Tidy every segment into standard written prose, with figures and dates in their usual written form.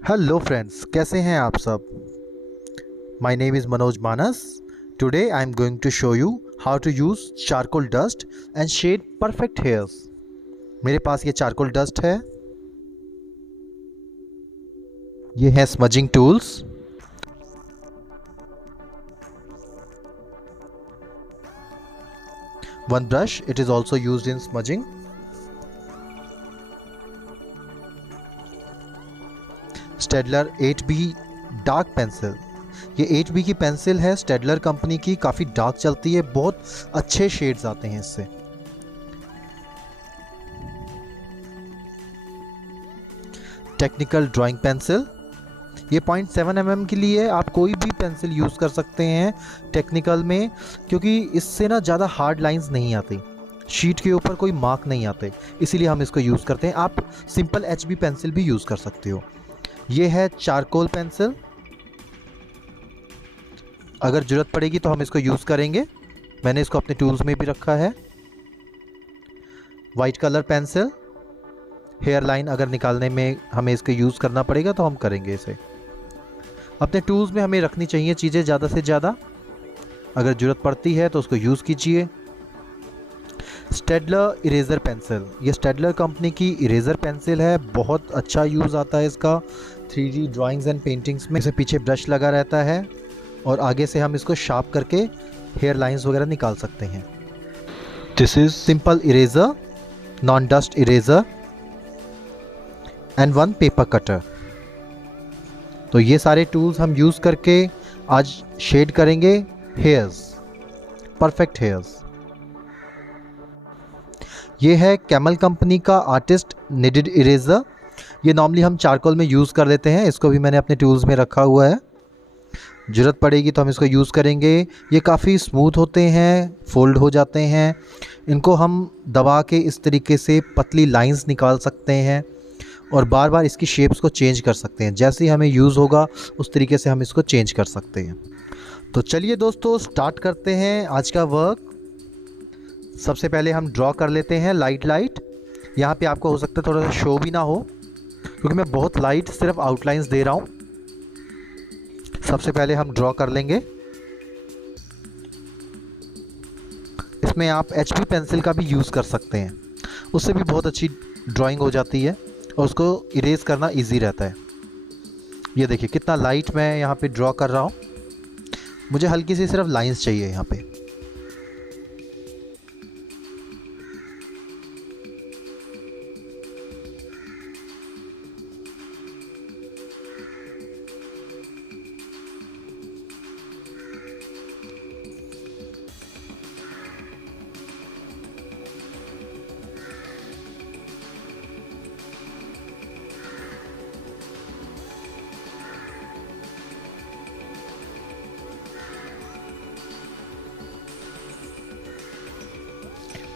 Hello friends, कैसे हैं आप सब। My name is Manoj Manas. Today I am going to show you how to use charcoal dust and shade perfect hairs. मेरे पास ये चारकोल डस्ट है, ये है smudging tools, one brush, it is also used in smudging, Staedtler 8B dark pencil. ये 8B की pencil है, Staedtler company की, काफ़ी डार्क चलती है, बहुत अच्छे शेड्स आते हैं इससे। टेक्निकल ड्राइंग पेंसिल, ये 0.7 mm के लिए आप कोई भी पेंसिल यूज़ कर सकते हैं टेक्निकल में, क्योंकि इससे ना ज़्यादा हार्ड लाइंस नहीं आती, शीट के ऊपर कोई मार्क नहीं आते, इसीलिए हम इसको यूज़ करते हैं। आप सिंपल HB पेंसिल भी यूज़ कर सकते हो। ये है चारकोल पेंसिल, अगर ज़रूरत पड़ेगी तो हम इसको यूज़ करेंगे, मैंने इसको अपने टूल्स में भी रखा है। White colour pencil, hair line अगर निकालने में हमें इसका यूज़ करना पड़ेगा तो हम करेंगे इसे। अपने टूल्स में हमें रखनी चाहिए चीज़ें ज़्यादा से ज़्यादा, अगर ज़रूरत पड़ती है तो उसको यूज़ कीजिए। स्टेडलर इरेज़र पेंसिल, ये स्टेडलर कंपनी की इरेज़र पेंसिल है, बहुत अच्छा यूज़ आता है इसका 3D ड्राइंग्स एंड पेंटिंग्स में। इसे पीछे ब्रश लगा रहता है और आगे से हम इसको शार्प करके हेयर लाइंस वगैरह निकाल सकते हैं। This is simple eraser, non dust eraser and one paper cutter. तो ये सारे टूल्स हम यूज़ करके आज शेड करेंगे हेयर्स, परफेक्ट हेयर्स। ये है कैमल कंपनी का आर्टिस्ट निडेड इरेज़र, ये नॉर्मली हम चारकोल में यूज़ कर लेते हैं, इसको भी मैंने अपने टूल्स में रखा हुआ है, ज़रूरत पड़ेगी तो हम इसको यूज़ करेंगे। ये काफ़ी स्मूथ होते हैं, फोल्ड हो जाते हैं, इनको हम दबा के इस तरीके से पतली लाइंस निकाल सकते हैं और बार बार इसकी शेप्स को चेंज कर सकते हैं, जैसे ही हमें यूज़ होगा उस तरीके से हम इसको चेंज कर सकते हैं। तो चलिए दोस्तों, स्टार्ट करते हैं आज का वर्क। सबसे पहले हम ड्रॉ कर लेते हैं लाइट। यहाँ पे आपको हो सकता है थोड़ा सा शो भी ना हो, क्योंकि मैं बहुत लाइट सिर्फ आउटलाइंस दे रहा हूँ। सबसे पहले हम ड्रॉ कर लेंगे। इसमें आप HB पेंसिल का भी यूज़ कर सकते हैं, उससे भी बहुत अच्छी ड्राइंग हो जाती है और उसको इरेज करना इजी रहता है। ये देखिए कितना लाइट मैं यहाँ पे ड्रॉ कर रहा हूँ, मुझे हल्की सी सिर्फ लाइंस चाहिए यहाँ पे।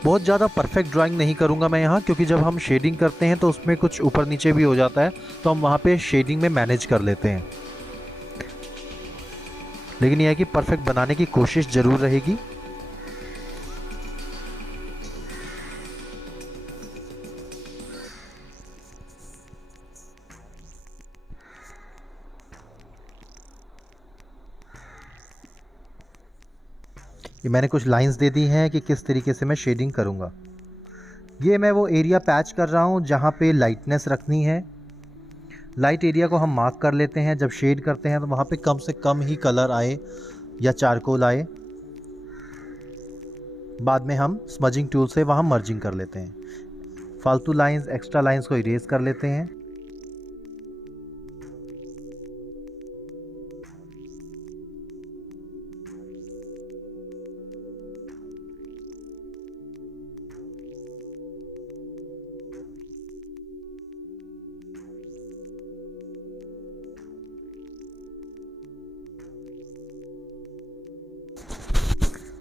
बहुत ज़्यादा परफेक्ट ड्राइंग नहीं करूँगा मैं यहाँ, क्योंकि जब हम शेडिंग करते हैं तो उसमें कुछ ऊपर नीचे भी हो जाता है, तो हम वहाँ पे शेडिंग में मैनेज कर लेते हैं। लेकिन यह है कि परफेक्ट बनाने की कोशिश ज़रूर रहेगी। ये मैंने कुछ लाइंस दे दी हैं कि किस तरीके से मैं शेडिंग करूँगा। ये मैं वो एरिया पैच कर रहा हूँ जहाँ पे लाइटनेस रखनी है। लाइट एरिया को हम मार्क कर लेते हैं, जब शेड करते हैं तो वहाँ पे कम से कम ही कलर आए या चारकोल आए। बाद में हम स्मजिंग टूल से वहाँ मर्जिंग कर लेते हैं, फालतू लाइंस, एक्स्ट्रा लाइंस को इरेज कर लेते हैं।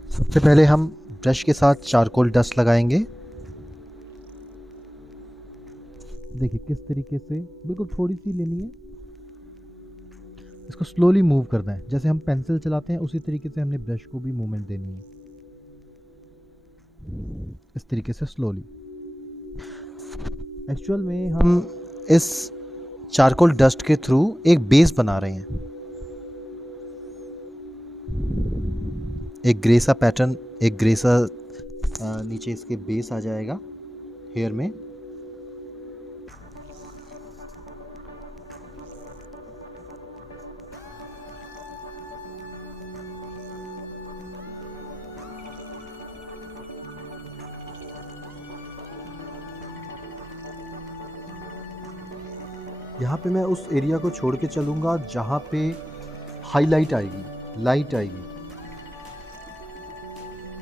सबसे पहले हम ब्रश के साथ चारकोल डस्ट लगाएंगे। देखिए किस तरीके से, बिल्कुल थोड़ी सी लेनी है, इसको स्लोली मूव करना है, जैसे हम पेंसिल चलाते हैं उसी तरीके से हमने ब्रश को भी मूवमेंट देनी है, इस तरीके से स्लोली। एक्चुअल में हम इस चारकोल डस्ट के थ्रू एक बेस बना रहे हैं, एक ग्रे सा पैटर्न, एक ग्रे सा नीचे इसके बेस आ जाएगा हेयर में। यहाँ पे मैं उस एरिया को छोड़ के चलूँगा जहाँ पे हाईलाइट आएगी, लाइट आएगी,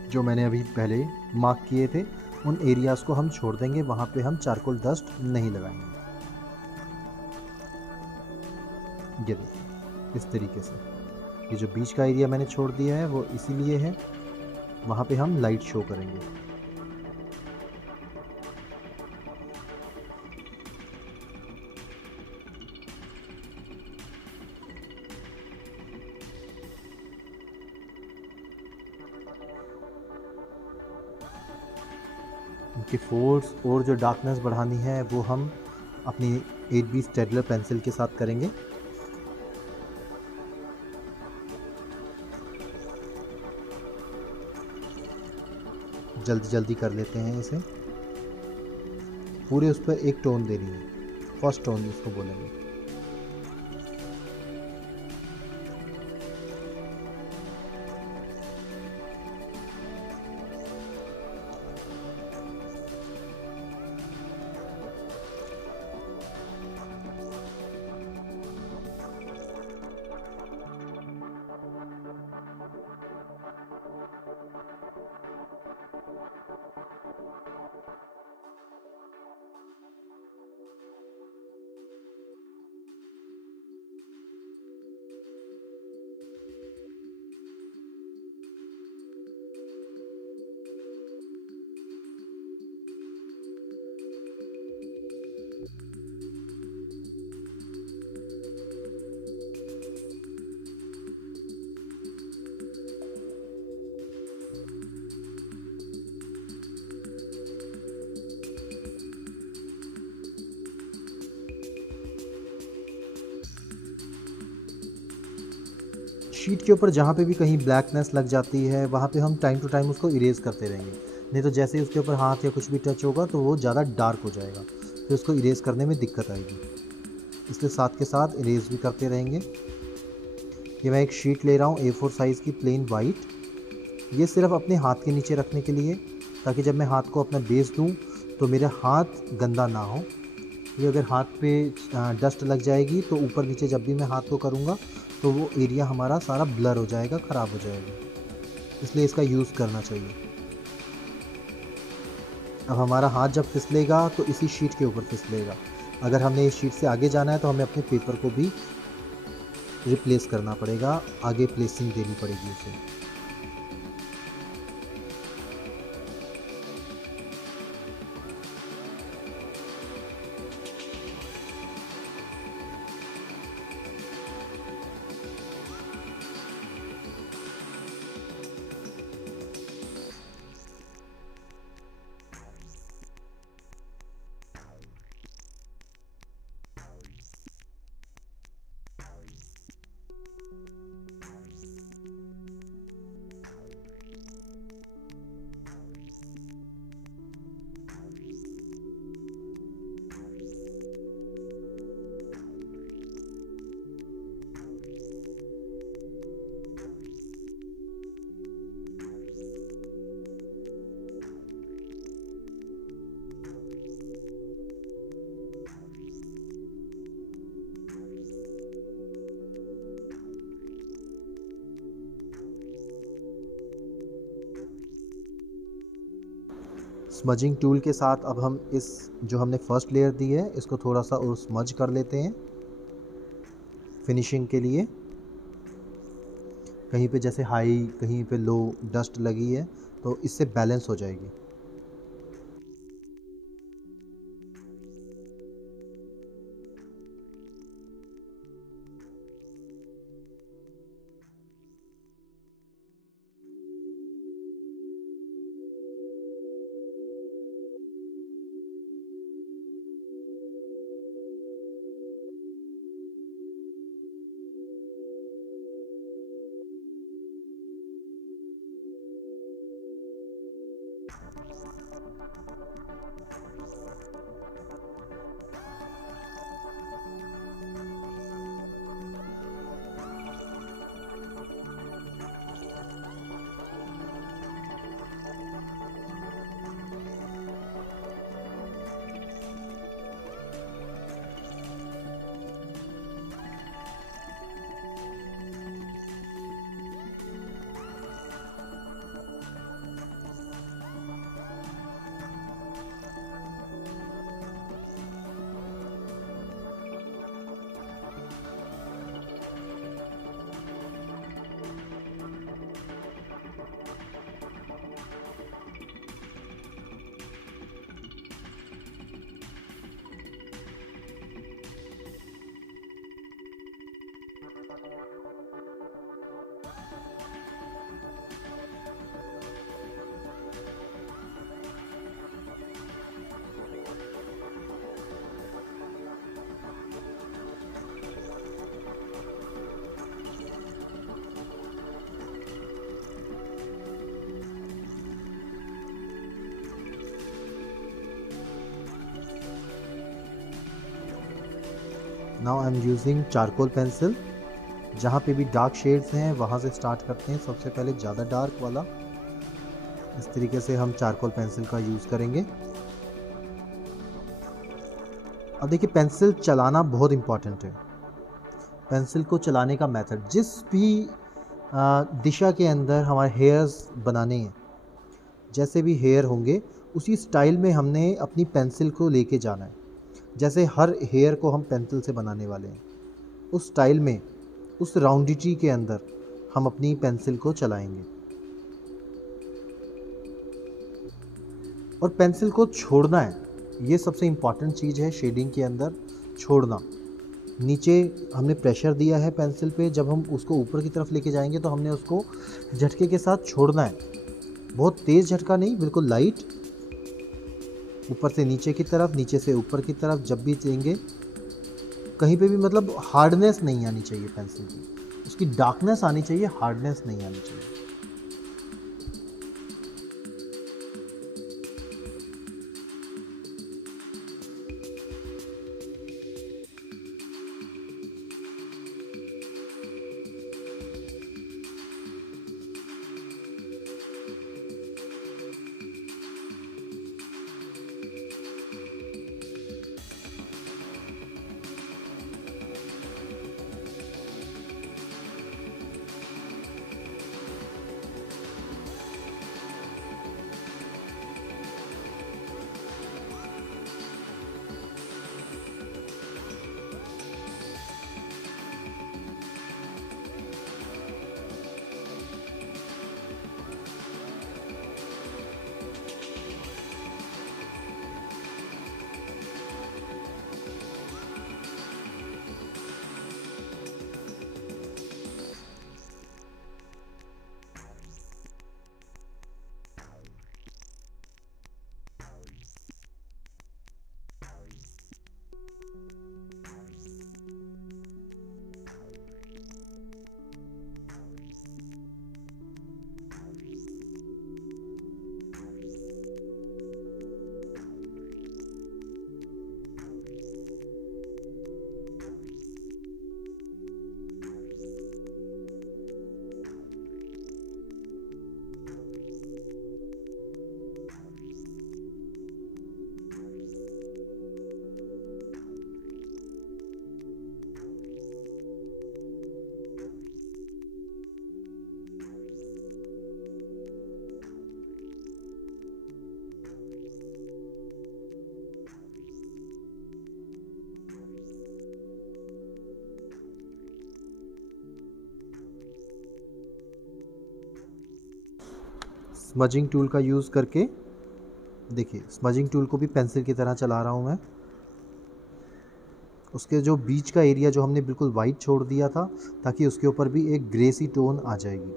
जो मैंने अभी पहले मार्क किए थे उन एरियाज़ को हम छोड़ देंगे, वहाँ पे हम चारकोल डस्ट नहीं लगाएंगे। ये देखिए इस तरीके से, ये जो बीच का एरिया मैंने छोड़ दिया है वो इसीलिए है, वहाँ पे हम लाइट शो करेंगे। उनके फोल्ड्स और जो डार्कनेस बढ़ानी है वो हम अपनी 8B स्टेडलर पेंसिल के साथ करेंगे। जल्दी जल्दी कर लेते हैं इसे, पूरे उस पर एक टोन देनी है, फर्स्ट टोन इसको बोलेंगे। शीट के ऊपर जहाँ पे भी कहीं ब्लैकनेस लग जाती है वहाँ पे हम टाइम टू टाइम उसको इरेज करते रहेंगे, नहीं तो जैसे ही उसके ऊपर हाथ या कुछ भी टच होगा तो वो ज़्यादा डार्क हो जाएगा, फिर उसको इरेज करने में दिक्कत आएगी, इसलिए साथ के साथ इरेज भी करते रहेंगे। ये मैं एक शीट ले रहा हूँ A4 साइज़ की प्लेन वाइट, ये सिर्फ अपने हाथ के नीचे रखने के लिए, ताकि जब मैं हाथ को अपना बेस दूँ तो मेरा हाथ गंदा ना हो। ये अगर हाथ पे डस्ट लग जाएगी तो ऊपर नीचे जब भी मैं हाथ को करूँगा तो वो एरिया हमारा सारा ब्लर हो जाएगा, ख़राब हो जाएगा, इसलिए इसका यूज़ करना चाहिए। अब हमारा हाथ जब फिसलेगा तो इसी शीट के ऊपर फिसलेगा, अगर हमने इस शीट से आगे जाना है तो हमें अपने पेपर को भी रिप्लेस करना पड़ेगा, आगे प्लेसिंग देनी पड़ेगी उसे। स्मजिंग टूल के साथ अब हम इस जो हमने फर्स्ट लेयर दी है इसको थोड़ा सा और स्मज कर लेते हैं फिनिशिंग के लिए। कहीं पे जैसे हाई कहीं पे लो डस्ट लगी है तो इससे बैलेंस हो जाएगी। Now I am using charcoal pencil. जहाँ पे भी डार्क शेड्स हैं वहाँ से स्टार्ट करते हैं। सबसे पहले ज़्यादा डार्क वाला, इस तरीके से हम चारकोल पेंसिल का यूज़ करेंगे। अब देखिए, पेंसिल चलाना बहुत इम्पॉर्टेंट है। पेंसिल को चलाने का मेथड, जिस भी दिशा के अंदर हमारे हेयर्स बनाने हैं, जैसे भी हेयर होंगे उसी स्टाइल में हमने अपनी पेंसिल को लेके जाना है। जैसे हर हेयर को हम पेंसिल से बनाने वाले हैं, उस स्टाइल में, उस राउंडिटी के अंदर हम अपनी पेंसिल को चलाएंगे। और पेंसिल को छोड़ना है, ये सबसे इम्पॉर्टेंट चीज़ है शेडिंग के अंदर, छोड़ना। नीचे हमने प्रेशर दिया है पेंसिल पे, जब हम उसको ऊपर की तरफ लेके जाएंगे तो हमने उसको झटके के साथ छोड़ना है। बहुत तेज़ झटका नहीं, बिल्कुल लाइट, ऊपर से नीचे की तरफ, नीचे से ऊपर की तरफ। जब भी देंगे कहीं पे भी मतलब हार्डनेस नहीं आनी चाहिए पेंसिल की, उसकी डार्कनेस आनी चाहिए, हार्डनेस नहीं आनी चाहिए। स्मजिंग टूल का यूज़ करके देखिए, स्मजिंग टूल को भी पेंसिल की तरह चला रहा हूँ मैं। उसके जो बीच का एरिया जो हमने बिल्कुल वाइट छोड़ दिया था, ताकि उसके ऊपर भी एक ग्रे सी टोन आ जाएगी।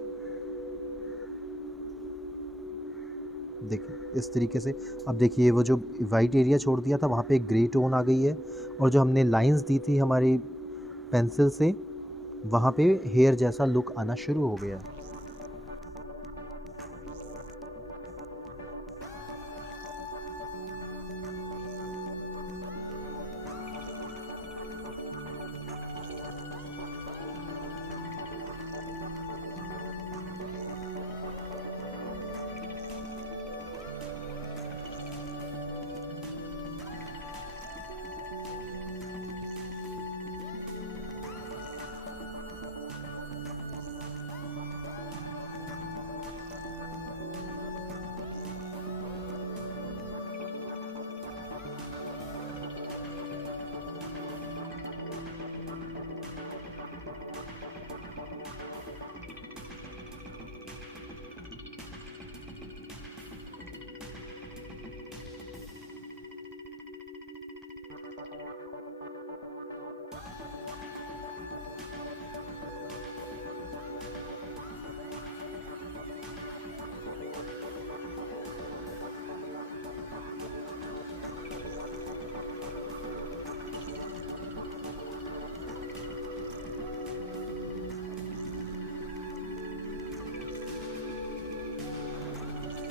देखिए इस तरीके से। अब देखिए वो जो वाइट एरिया छोड़ दिया था वहाँ पे एक ग्रे टोन आ गई है, और जो हमने लाइंस दी थी हमारी पेंसिल से, वहाँ पे हेयर जैसा लुक आना शुरू हो गया।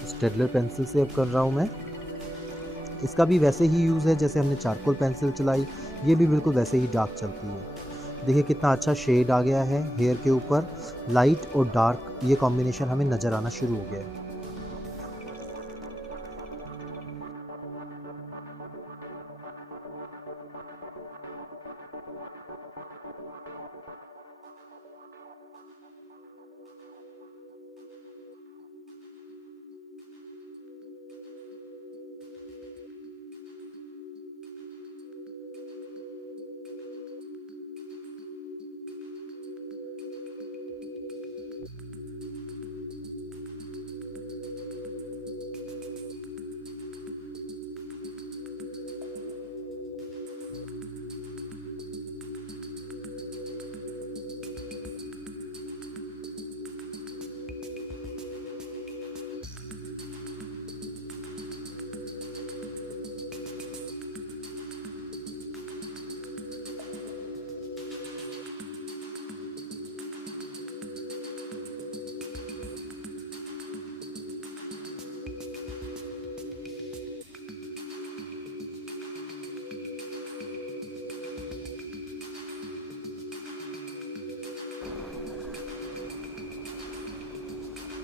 स्टेडलर पेंसिल से अब कर रहा हूँ मैं। इसका भी वैसे ही यूज़ है जैसे हमने चारकोल पेंसिल चलाई, ये भी बिल्कुल वैसे ही डार्क चलती है। देखिए कितना अच्छा शेड आ गया है हेयर के ऊपर, लाइट और डार्क ये कॉम्बिनेशन हमें नज़र आना शुरू हो गया है।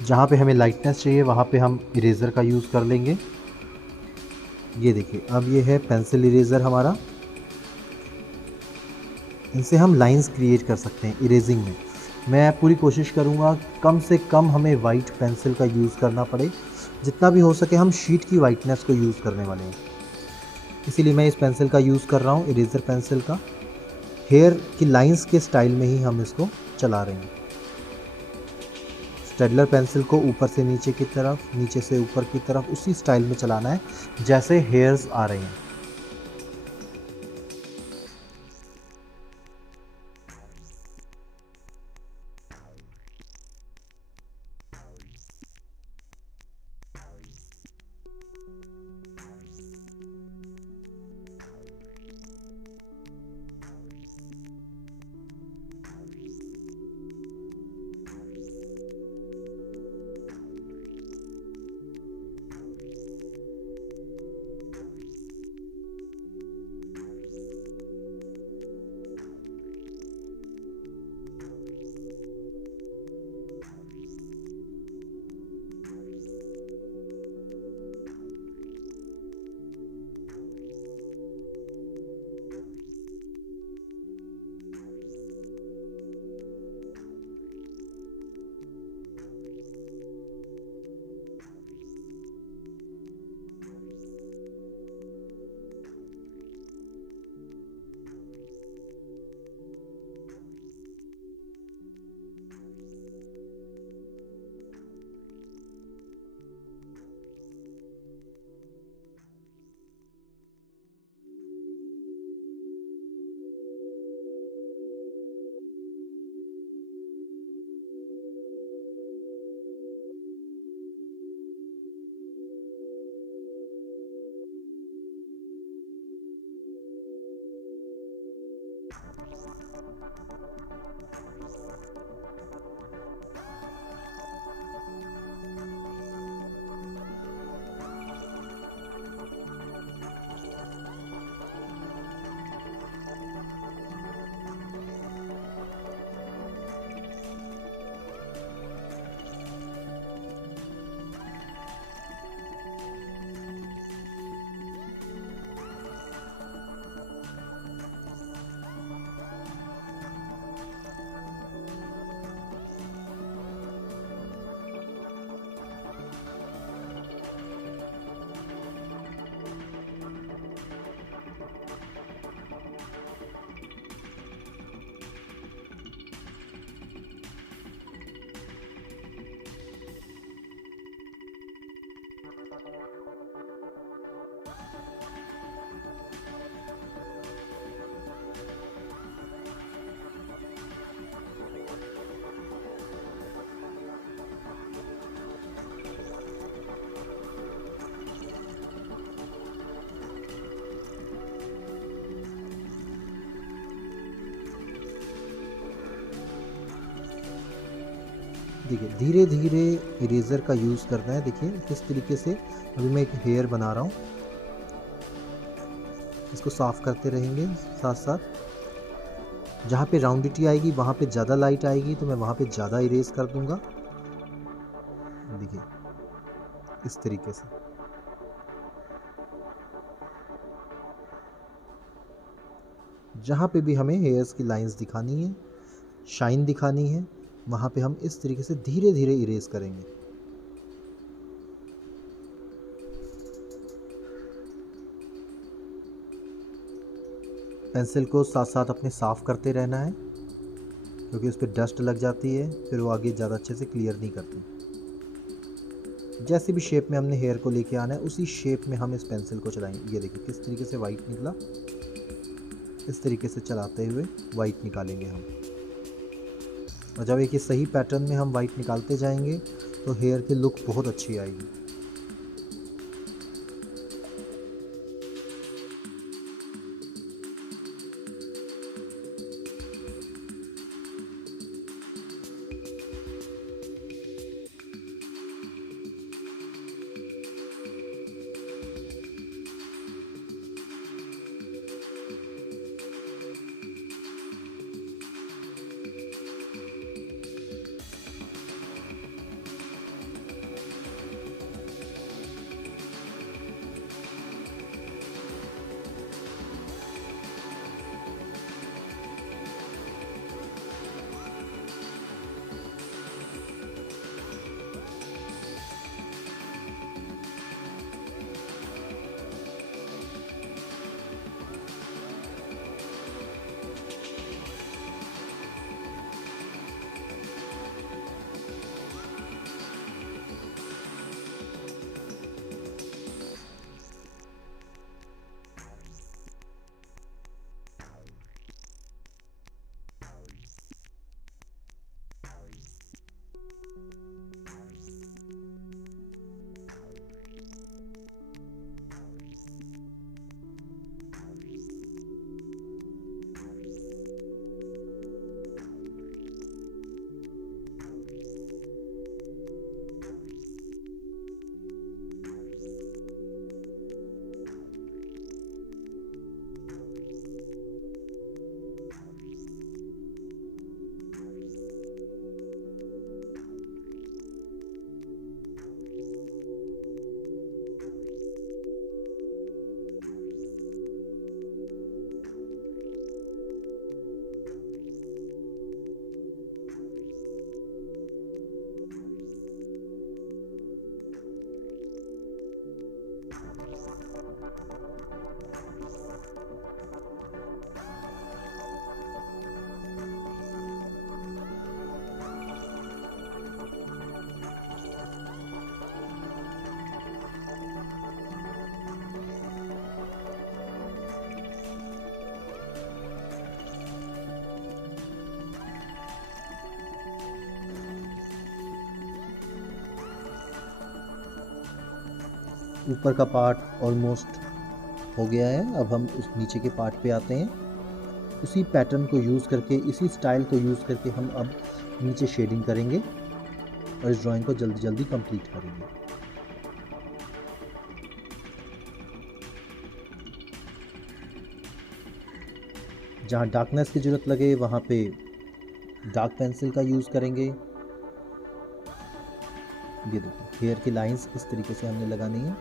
जहाँ पे हमें लाइटनेस चाहिए वहाँ पे हम इरेज़र का यूज़ कर लेंगे। ये देखिए अब ये है पेंसिल इरेज़र हमारा, इनसे हम लाइंस क्रिएट कर सकते हैं इरेजिंग में। मैं पूरी कोशिश करूँगा कम से कम हमें वाइट पेंसिल का यूज़ करना पड़े, जितना भी हो सके हम शीट की वाइटनेस को यूज़ करने वाले हैं, इसीलिए मैं इस पेंसिल का यूज़ कर रहा हूँ, इरेज़र पेंसिल का। हेयर की लाइंस के स्टाइल में ही हम इसको चला रहे हैं। स्टेडलर पेंसिल को ऊपर से नीचे की तरफ, नीचे से ऊपर की तरफ उसी स्टाइल में चलाना है जैसे हेयर्स आ रहे हैं। देखिए धीरे धीरे इरेज़र का यूज़ करना है। देखिए किस तरीके से अभी मैं एक हेयर बना रहा हूँ, इसको साफ़ करते रहेंगे साथ साथ। जहाँ पे राउंडिटी आएगी वहाँ पे ज़्यादा लाइट आएगी तो मैं वहाँ पे ज़्यादा इरेज कर दूँगा। देखिए इस तरीके से। जहाँ पे भी हमें हेयर्स की लाइंस दिखानी है, शाइन दिखानी है, वहाँ पे हम इस तरीके से धीरे धीरे इरेज करेंगे। पेंसिल को साथ साथ अपने साफ़ करते रहना है क्योंकि उस पर डस्ट लग जाती है, फिर वो आगे ज़्यादा अच्छे से क्लियर नहीं करती। जैसे भी शेप में हमने हेयर को लेके आना है उसी शेप में हम इस पेंसिल को चलाएंगे। ये देखिए किस तरीके से वाइट निकला, इस तरीके से चलाते हुए वाइट निकालेंगे हम। और जब एक ये सही पैटर्न में हम वाइट निकालते जाएंगे तो हेयर की लुक बहुत अच्छी आएगी। ऊपर का पार्ट ऑलमोस्ट हो गया है। अब हम उस नीचे के पार्ट पे आते हैं। उसी पैटर्न को यूज़ करके, इसी स्टाइल को यूज़ करके हम अब नीचे शेडिंग करेंगे और इस ड्राइंग को जल्दी जल्दी कंप्लीट करेंगे। जहाँ डार्कनेस की ज़रूरत लगे वहाँ पे डार्क पेंसिल का यूज़ करेंगे। ये देखो हेयर की लाइंस इस तरीके से हमने लगानी है।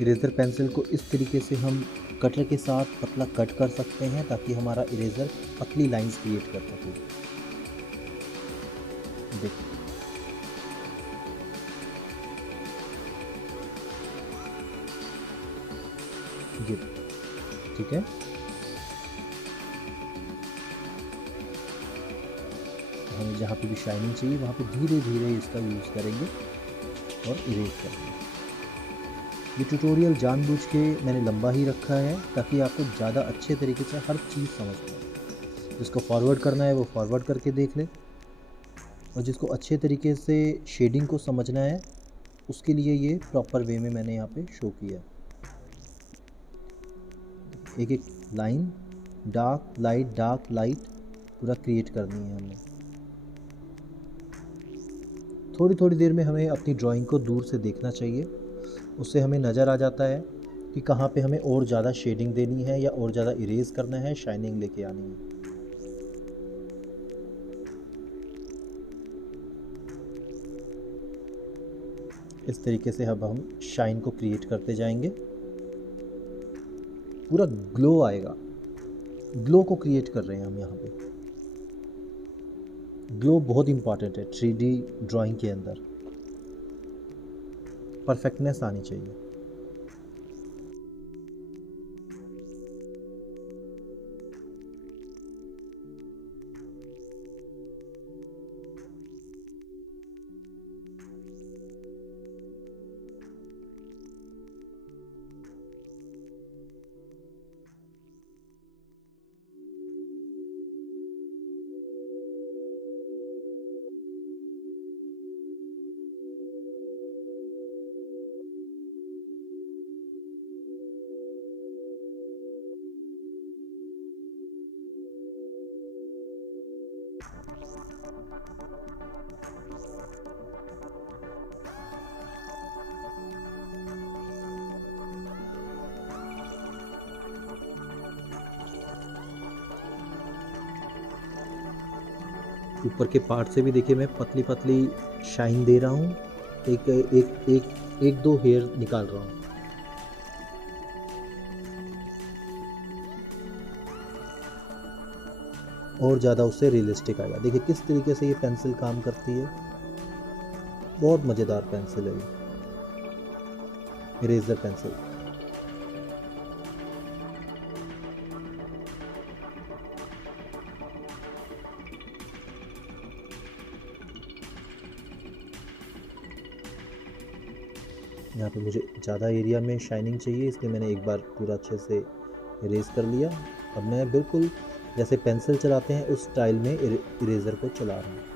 इरेज़र पेंसिल को इस तरीके से हम कटर के साथ पतला कट कर सकते हैं ताकि हमारा इरेज़र पतली लाइंस क्रिएट कर सके। देखिए ये ठीक है। हमें जहाँ पे भी शाइनिंग चाहिए वहाँ पे धीरे धीरे इसका यूज़ करेंगे और इरेज करेंगे। ये ट्यूटोरियल जानबूझ के मैंने लंबा ही रखा है ताकि आपको ज़्यादा अच्छे तरीके से हर चीज़ समझ में। जिसको फॉरवर्ड करना है वो फॉरवर्ड करके देख ले, और जिसको अच्छे तरीके से शेडिंग को समझना है उसके लिए ये प्रॉपर वे में मैंने यहाँ पे शो किया। एक एक लाइन डार्क लाइट पूरा क्रिएट करनी है हमें। थोड़ी थोड़ी देर में हमें अपनी ड्राइंग को दूर से देखना चाहिए, उससे हमें नज़र आ जाता है कि कहाँ पे हमें और ज़्यादा शेडिंग देनी है या और ज़्यादा इरेज करना है, शाइनिंग लेके आनी है। इस तरीके से अब हम शाइन को क्रिएट करते जाएंगे, पूरा ग्लो आएगा। ग्लो को क्रिएट कर रहे हैं हम यहाँ पे। ग्लो बहुत इंपॉर्टेंट है 3D ड्राइंग के अंदर, परफेक्टनेस आनी चाहिए। ऊपर के पार्ट से भी देखिए मैं पतली पतली शाइन दे रहा हूँ, एक एक एक एक दो हेयर निकाल रहा हूँ। और ज़्यादा उससे रियलिस्टिक आएगा। देखिए किस तरीके से ये पेंसिल काम करती है, बहुत मज़ेदार पेंसिल है ये इरेज़र पेंसिल। यहाँ पे मुझे ज़्यादा एरिया में शाइनिंग चाहिए, इसलिए मैंने एक बार पूरा अच्छे से इरेज़ कर लिया। अब मैं बिल्कुल जैसे पेंसिल चलाते हैं उस स्टाइल में इरेज़र को चला रहा हूँ।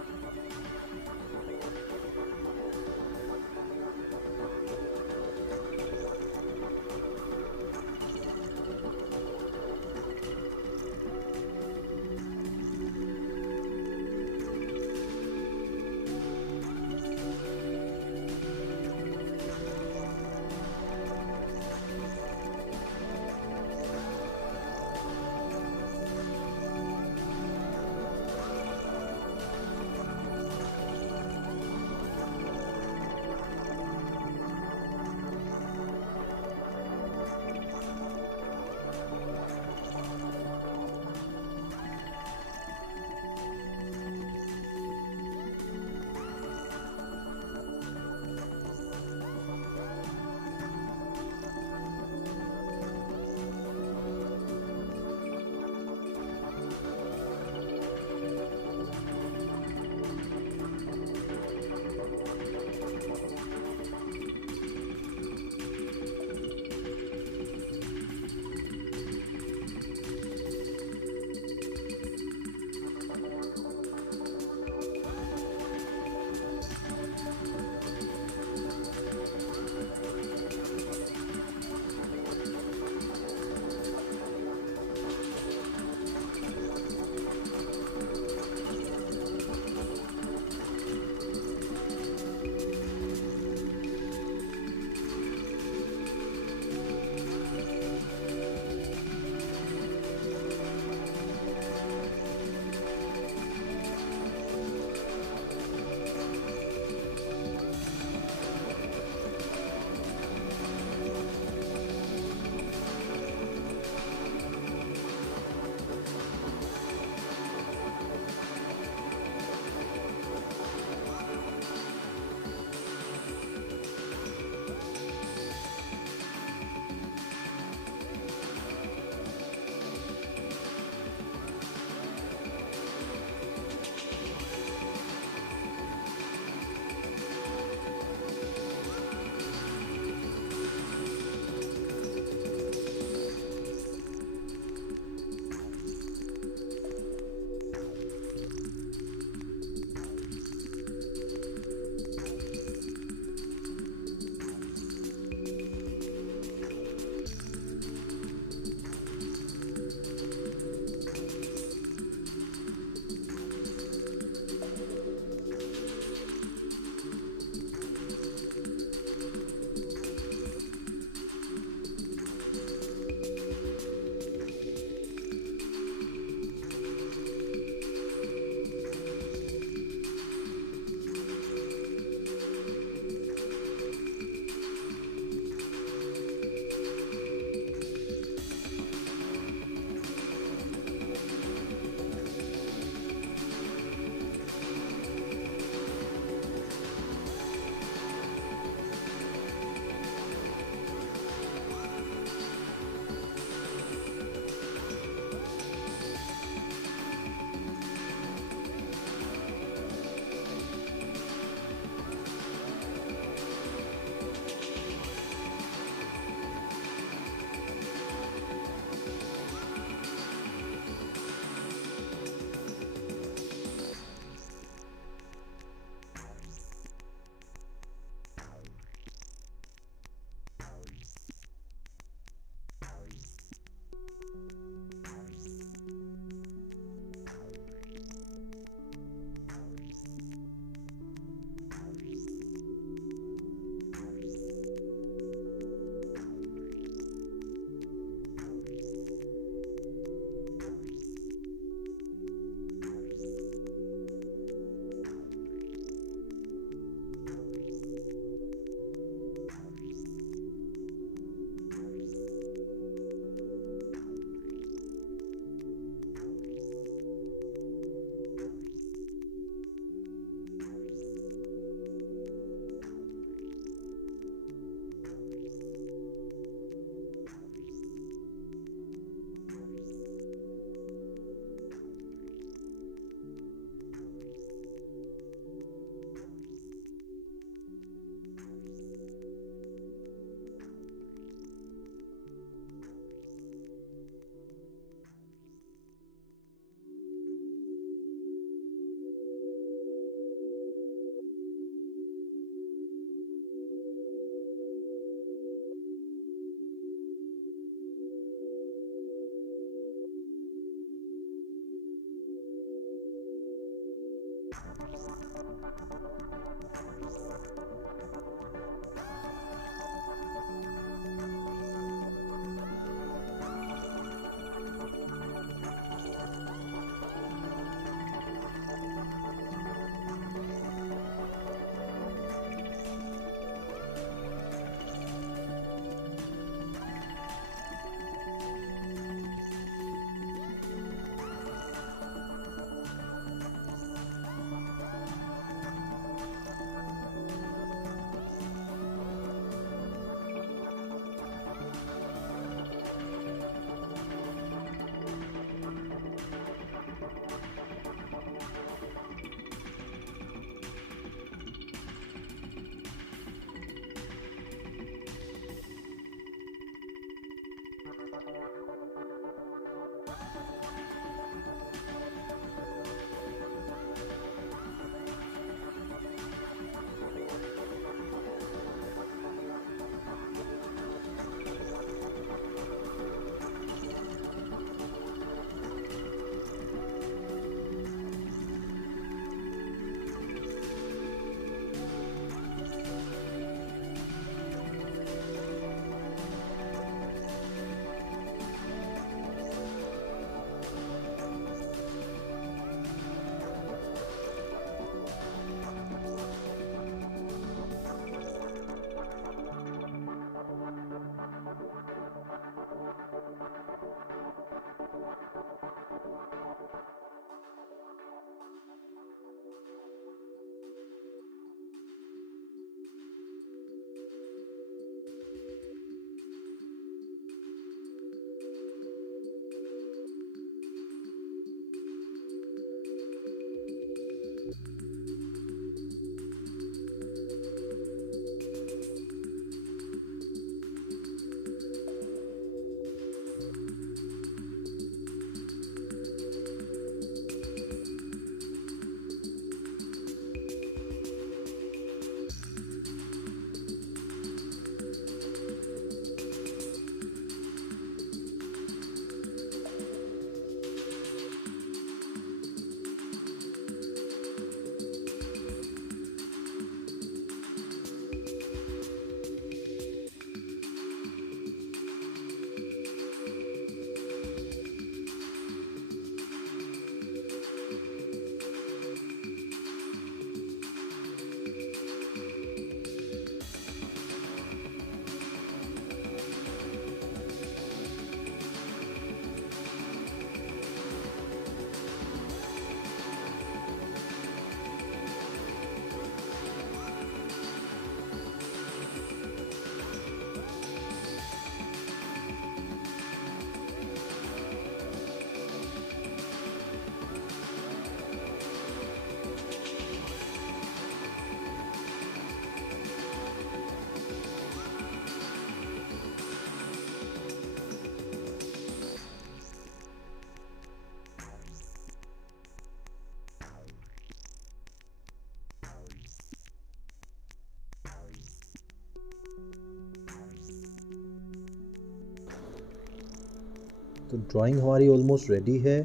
तो ड्राइंग हमारी ऑलमोस्ट रेडी है।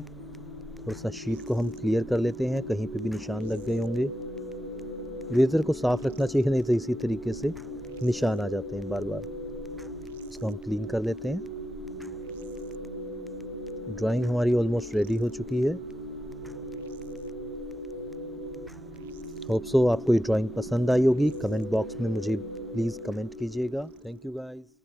थोड़ा सा शीट को हम क्लियर कर लेते हैं, कहीं पे भी निशान लग गए होंगे। इरेज़र को साफ़ रखना चाहिए, नहीं तो इसी तरीके से निशान आ जाते हैं बार बार। इसको हम क्लीन कर लेते हैं। ड्राइंग हमारी ऑलमोस्ट रेडी हो चुकी है। होप सो आपको ये ड्राइंग पसंद आई होगी। कमेंट बॉक्स में मुझे प्लीज़ कमेंट कीजिएगा। Thank you guys.